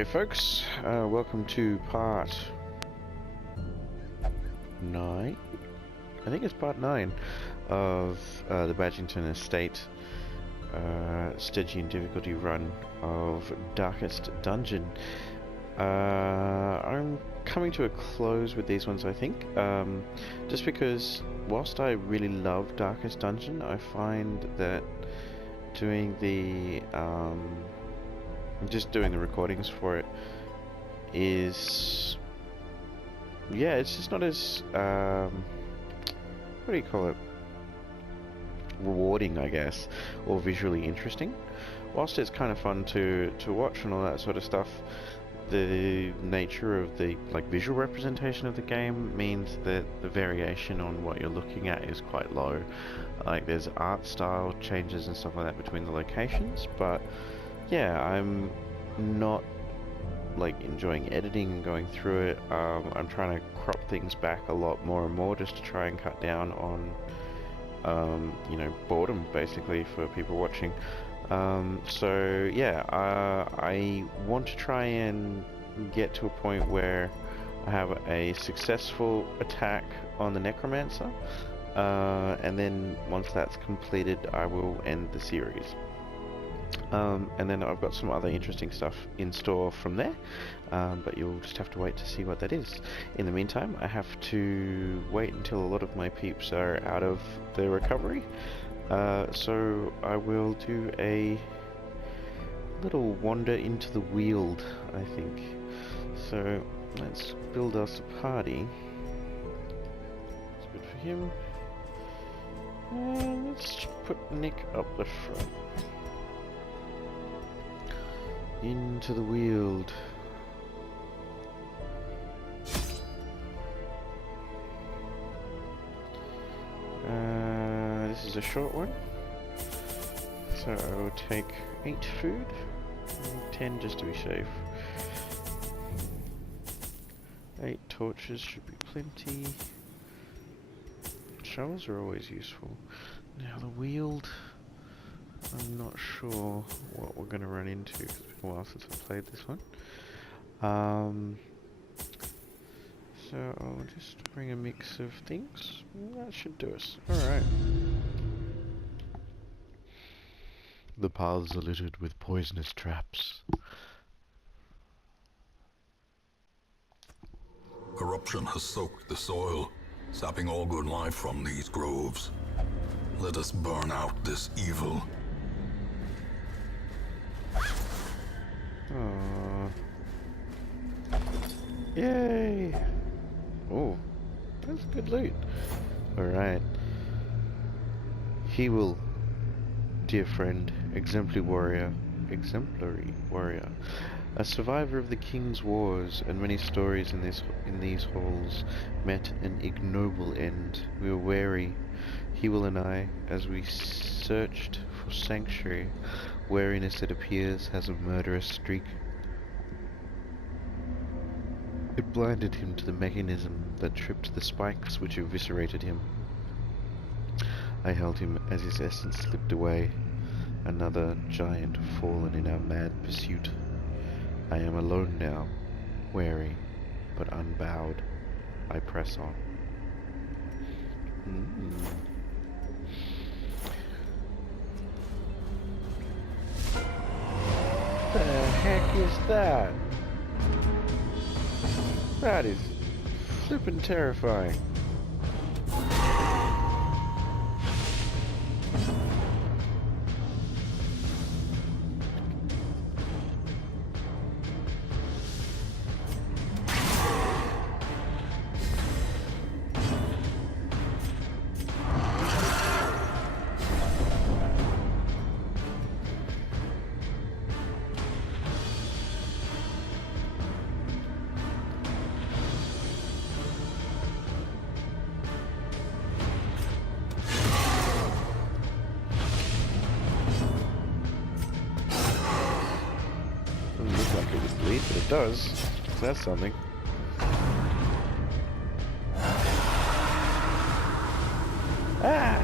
Okay, folks, welcome to part 9. I think it's part 9 of the Badgington Estate Stygian difficulty run of Darkest Dungeon. I'm coming to a close with these ones, I think, just because whilst I really love Darkest Dungeon, I find that doing the just doing the recordings for it is, yeah, it's just not as what do you call it, rewarding, I guess, or visually interesting. Whilst it's kind of fun to watch and all that sort of stuff, the nature of the visual representation of the game means that the variation on what you're looking at is quite low. Like, there's art style changes and stuff like that between the locations, but yeah, I'm not enjoying editing and going through it. I'm trying to crop things back a lot more and more just to try and cut down on boredom, basically, for people watching. So yeah, I want to try and get to a point where I have a successful attack on the Necromancer, and then once that's completed, I will end the series. And then I've got some other interesting stuff in store from there, but you'll just have to wait to see what that is. In the meantime, I have to wait until a lot of my peeps are out of the recovery, so I will do a little wander into the Weald, I think. So let's build us a party. That's good for him. And let's put Nick up the front. Into the Weald. This is a short one, so I will take 8 food, and 10 just to be safe. 8 torches should be plenty. Shovels are always useful. Now the Weald, I'm not sure what we're going to run into. It's been a while since I've played this one. So I'll just bring a mix of things. That should do us. Alright. The paths are littered with poisonous traps. Corruption has soaked the soil, sapping all good life from these groves. Let us burn out this evil. Aww. Yay! Oh, that's good loot. Alright. He will, dear friend, exemplary warrior, a survivor of the king's wars and many stories in these halls, met an ignoble end. We were wary, Hewell and I, as we searched for sanctuary. Wariness, it appears, has a murderous streak. It blinded him to the mechanism that tripped the spikes which eviscerated him. I held him as his essence slipped away, another giant fallen in our mad pursuit. I am alone now, wary, but unbowed. I press on. What the heck is that? That is flippin' terrifying. But it does, so that's something. Ah!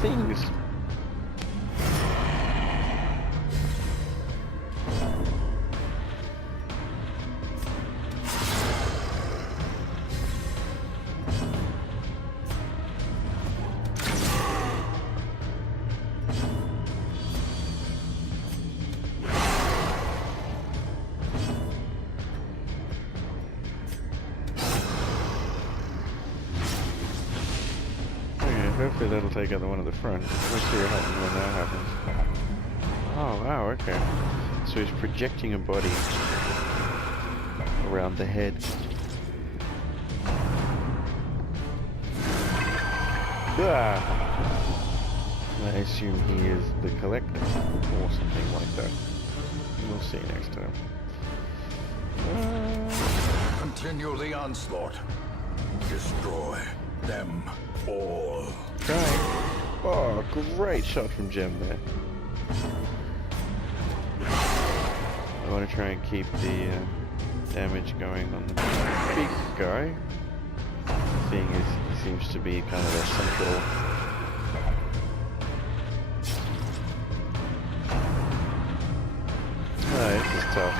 Things! Hopefully that'll take out the one at the front. Let's see what happens when that happens. Oh wow, okay. So he's projecting a body around the head. I assume he is the collector or something like that. We'll see next time. Continue the onslaught. Destroy them all. Try. Oh, great shot from Gem there. I want to try and keep the damage going on the big guy. Seeing as he seems to be kind of a central. Oh, this is tough.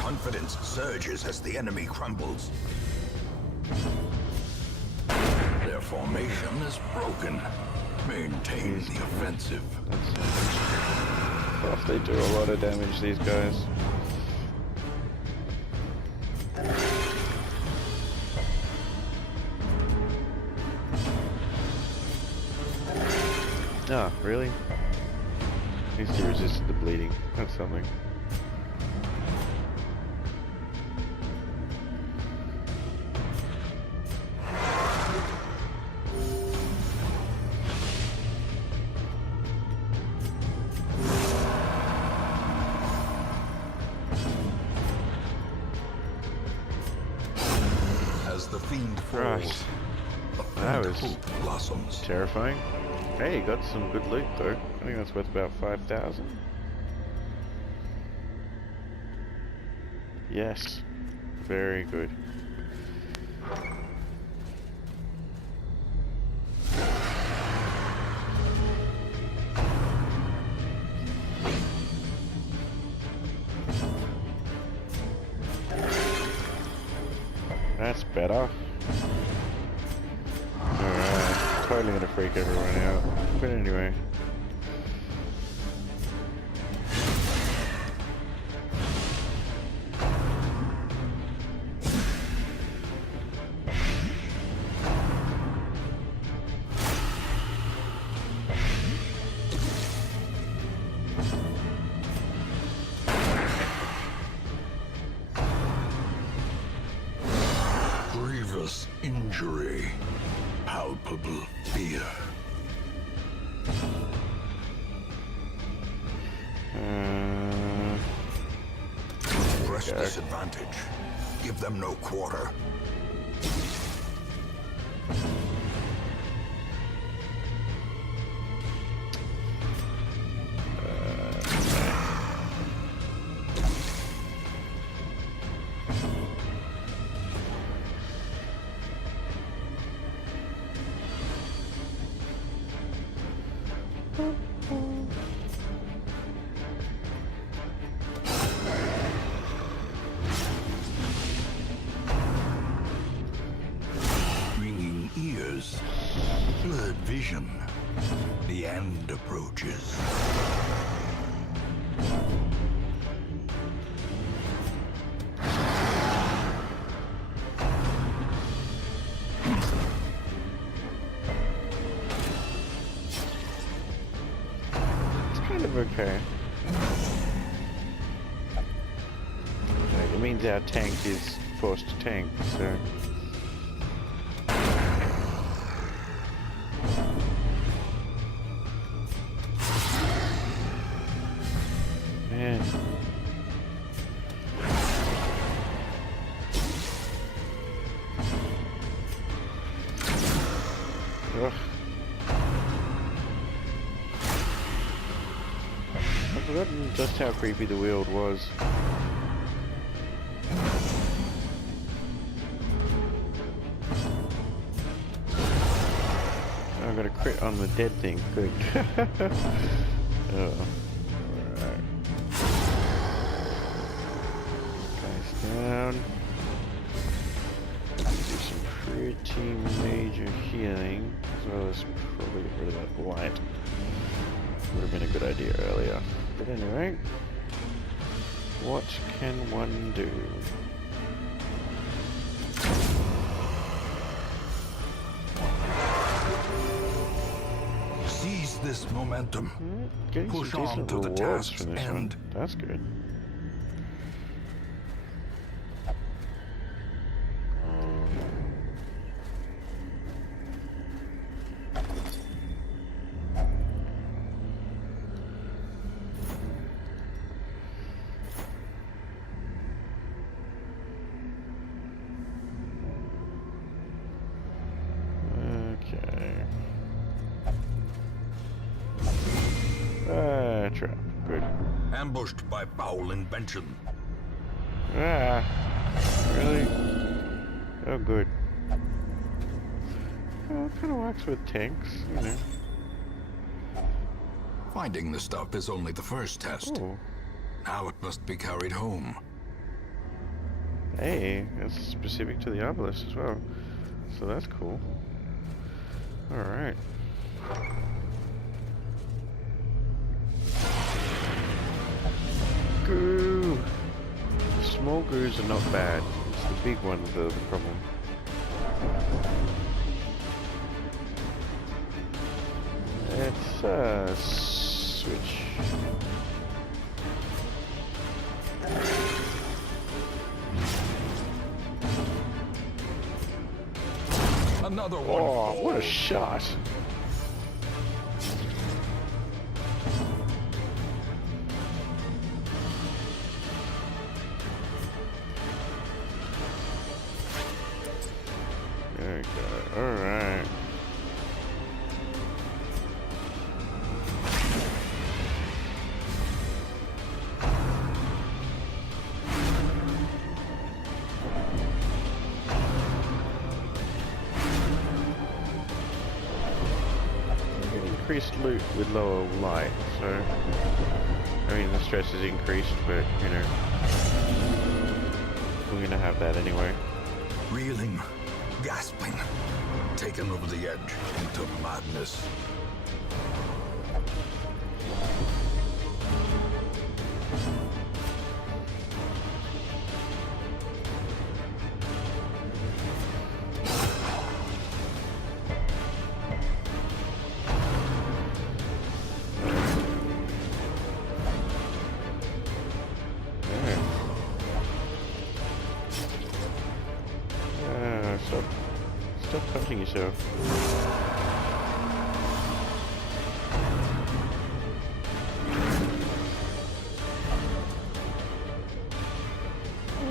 Confidence surges as the enemy crumbles. Their formation is broken. Maintain the offensive. Well, they do a lot of damage, these guys. Ah, really? At least he resisted the bleeding. That's something. As the fiend falls, that was hope blossoms. Terrifying. Hey, got some good loot though. I think that's worth about 5,000. Yes. Very good. That's better. Alright, totally gonna freak everyone out. But anyway. Injury, palpable fear. Press disadvantage. Give them no quarter. Ringing ears, blurred vision. The end approaches. Okay. It means our tank is forced to tank, so... Man. Ugh. I've forgotten just how creepy the Weald was. I've got a crit on the dead thing. Good. Oh. Alright. Guys down. Do some pretty major healing, as well as probably get rid of that blight. Would have been a good idea earlier. But anyway, what can one do? Seize this momentum. Getting Push some on decent to the rewards task's from this one. end. That's good. Trap. Good. Ambushed by foul invention. Ah. Really? Oh, good. Well, it kind of works with tanks, you know. Finding the stuff is only the first test. Oh. Now it must be carried home. Hey, that's specific to the obelisk as well. So that's cool. Alright. Goo! The small goos are not bad. It's the big ones that are the problem. Let's switch. Another one. Oh, what a shot! There we go. Alright. Increased loot with lower light, so I mean the stress is increased, but you know we're gonna have that anyway. Reeling, gasping, taken over the edge into madness. Stop punching yourself.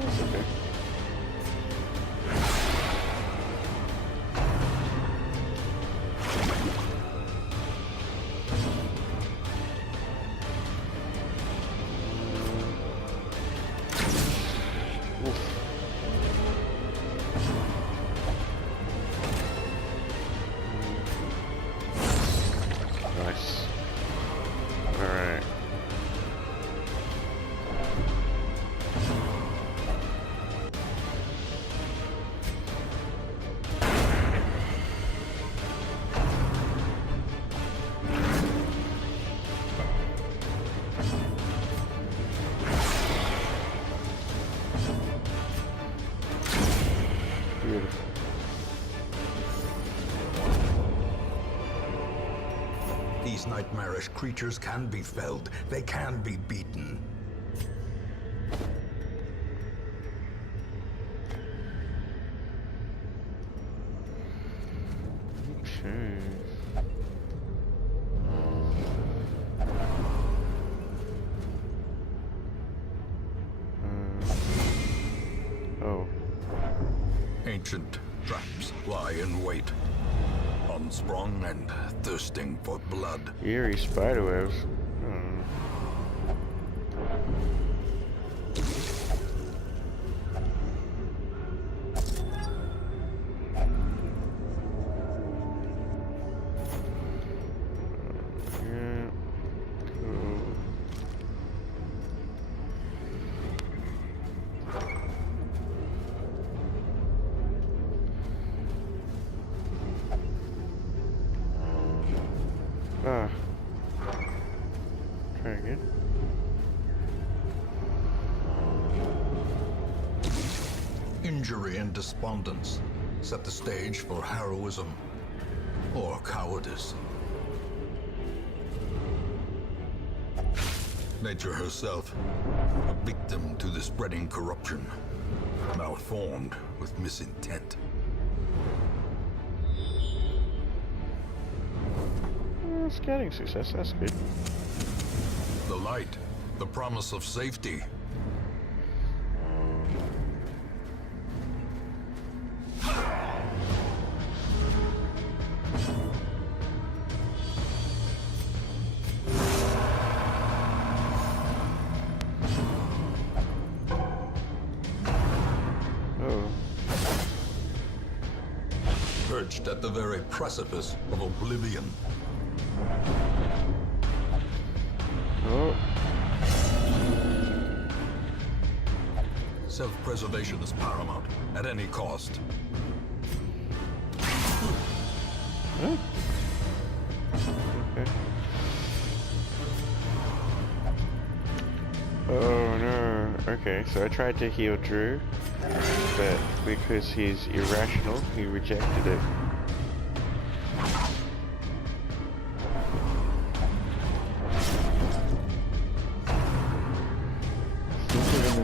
That's okay. Oof. Nice. Alright. Beautiful. These nightmarish creatures can be felled. They can be beaten. Okay. Oh. Ancient traps lie in wait, unsprung and thirsting for blood. Eerie spiderwebs. Yeah. Cool. again. Injury and despondence set the stage for heroism or cowardice. Nature herself, a victim to the spreading corruption, malformed with misintent. Scouting success, that's good. The light, the promise of safety. Perched at the very precipice of oblivion. Oh. Self-preservation is paramount, at any cost. Oh. Okay. Oh no. Okay, so I tried to heal Drew, but because he's irrational, he rejected it.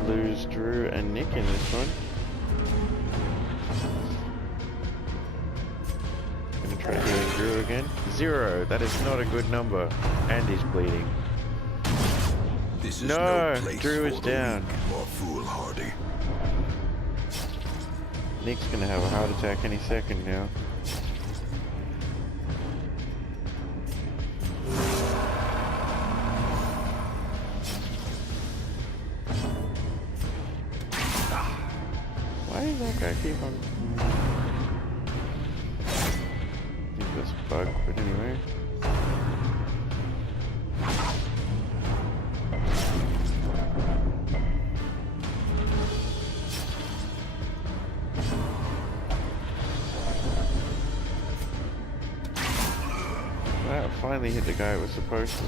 Lose Drew and Nick in this one. Gonna try healing Drew again. 0. That is not a good number. And he's bleeding. This is no place Drew is for the down. weak or foolhardy. Nick's gonna have a heart attack any second now. Why does that guy keep on... I think that's a bug, but anyway. That finally hit the guy it was supposed to.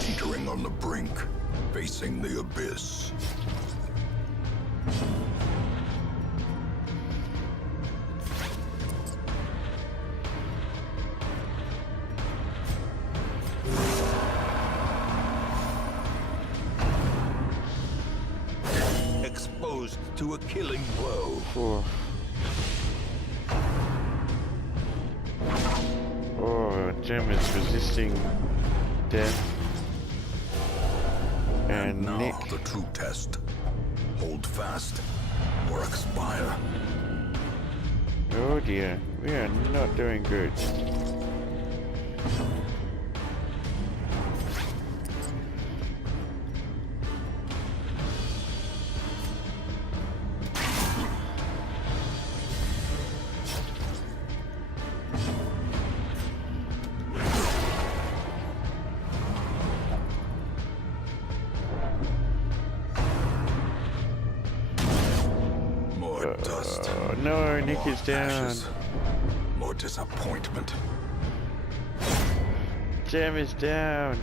Teetering on the brink, facing the abyss. Exposed to a killing blow. Oh, Gem is resisting death. And now Nick. the true test. Hold fast or expire. Oh dear, we are not doing good. Dust. No, Nick is down. Ashes. More disappointment. Gem is down.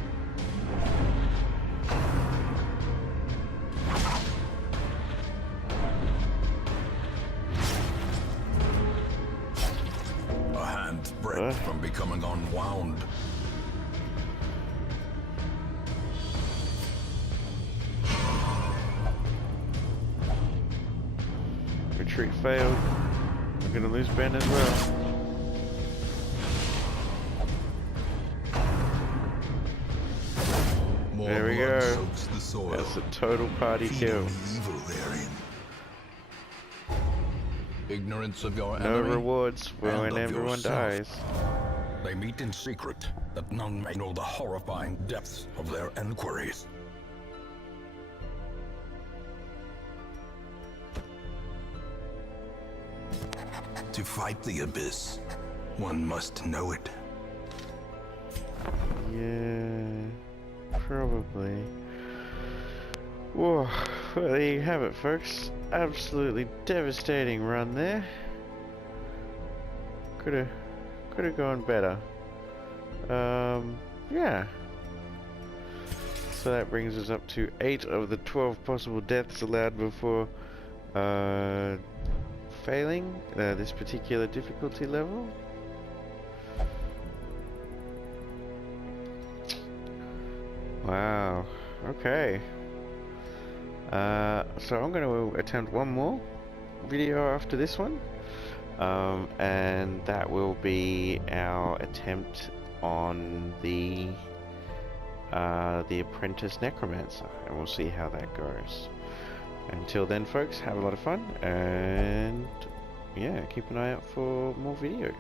A hand's breadth from becoming unwound. Retreat failed. We're gonna lose Ben as well. More there we blood go. soaks the soil. That's a total party kill. The evil therein. Ignorance of your No enemy rewards and when of everyone yourself. dies. They meet in secret, that none may know the horrifying depths of their enquiries. To fight the abyss, one must know it. Yeah, probably. Whoa. Well, there you have it, folks. Absolutely devastating run there. Could have gone better. Yeah. So that brings us up to 8 of the 12 possible deaths allowed before failing this particular difficulty level. Wow. Okay. So I'm going to attempt one more video after this one, and that will be our attempt on the apprentice necromancer, and we'll see how that goes. Until then, folks, have a lot of fun, and yeah, keep an eye out for more videos.